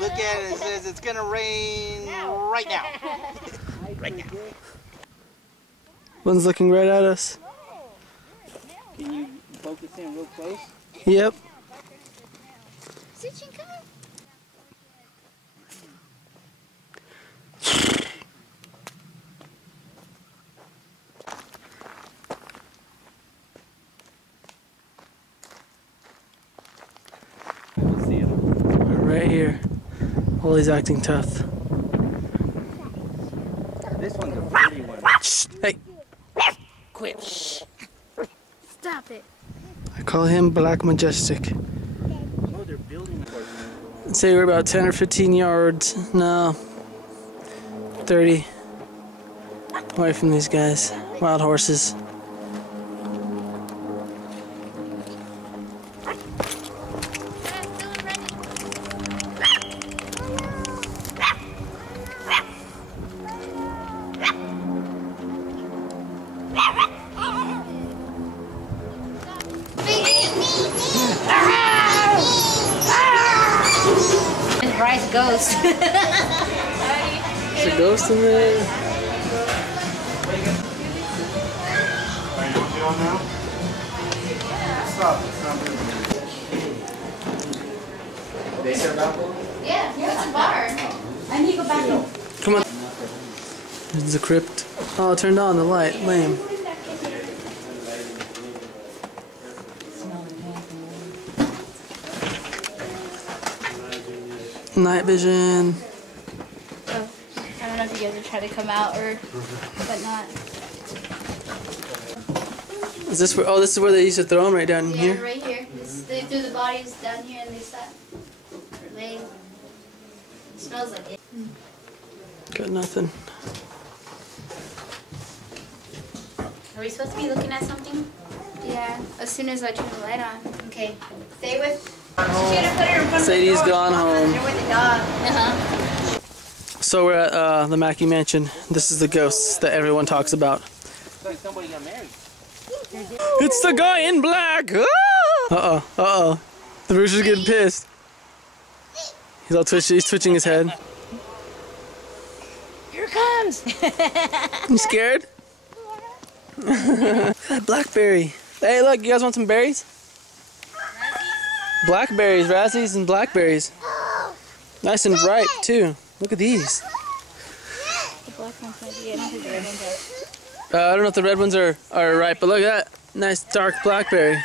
Look at it, it says it's gonna rain right now. Right now. One's looking right at us. Can you focus in real close? Yep. Right here. Well, he's acting tough. This one's a pretty one. Hey! Quit. Stop it. I call him Black Majestic. Oh, they're building. I'd say we're about 10 or 15 yards. No. 30. Away from these guys. Wild horses. Bryce ghost. There's a ghost in there. They serve alcohol? Yeah, it's a bar. I need to go back in. Come on. There's the crypt. Oh, it turned on the light. Lame. Night vision. Oh, I don't know if you guys are trying to come out or whatnot. Is this where? Oh, this is where they used to throw them, right down Yeah, here. right here. They threw the bodies down here and they sat. Or laid. It smells like it. Got nothing. Are we supposed to be looking at something? Yeah, as soon as I turn the light on. Okay. Stay with. Sadie's gone home. You're with the dog. Uh-huh. So we're at the Mackey Mansion. This is the ghosts that everyone talks about. Somebody got married. It's the guy in black! Ah! Uh-oh, uh-oh. The rooster's getting pissed. He's all twitchy, he's twitching his head. Here it comes! You scared? Look at that blackberry. Hey, look, you guys want some berries? Blackberries, Razzies and blackberries. Nice and ripe, too. Look at these. The black ones might be, I don't think the red ones are. I don't know if the red ones are ripe, but look at that. Nice dark blackberry.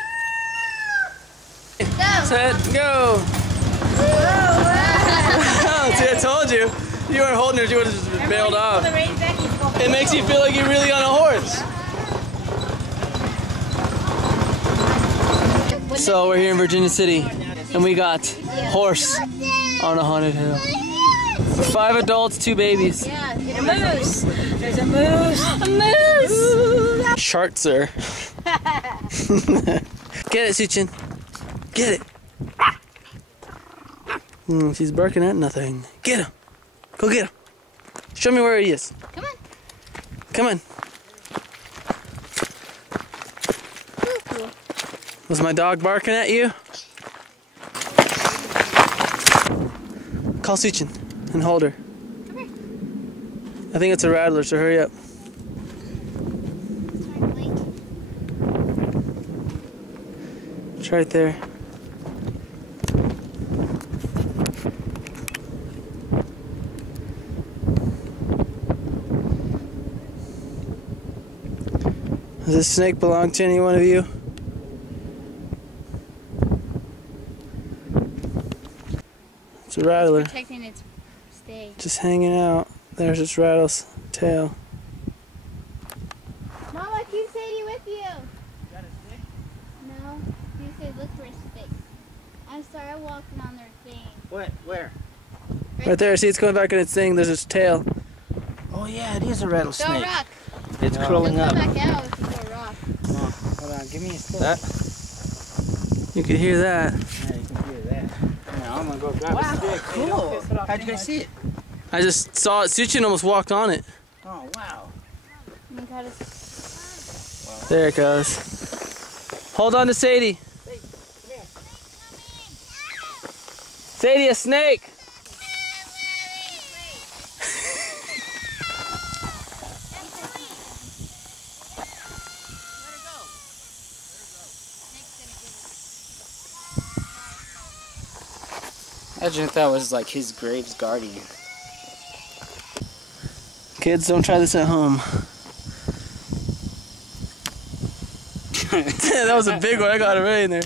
Go! Set, go! See, I told you. You weren't holding her, you would have just bailed off. It makes you feel like you're really on a horse. So we're here in Virginia City, and we got horse on a haunted hill. 5 adults, 2 babies. Yeah, a moose! There's a moose! A moose! Shartzer. Get it, Suchin. Get it. She's barking at nothing. Get him. Go get him. Show me where he is. Come on. Come on. Was my dog barking at you? Call Suchin and hold her. Come here. I think it's a rattler, so hurry up. It's right there. Does this snake belong to any one of you? It's a rattler. Protecting its stay. Just hanging out. There's its rattle's tail. Mama, keep Sadie with you. Got a stick? No, you said look for a stick. I'm sorry, I'm walking on their thing. What? Where? Right there. See, it's going back in its thing. There's its tail. Oh yeah, it is a rattlesnake. Throw a rock. It's It'll crawling come up. back out if you throw a rock. Oh, hold on, give me a stick. That? You can hear that. Yeah, you can hear that. Yeah, I'm gonna go grab a stick. Cool. How'd you guys see it? I just saw it. Suchin almost walked on it. Oh wow. Oh my God, it's... There it goes. Hold on to Sadie. Sadie, a snake. Imagine if that was like his grave's guardian. Kids, don't try this at home. That was a big one. I got it right in there.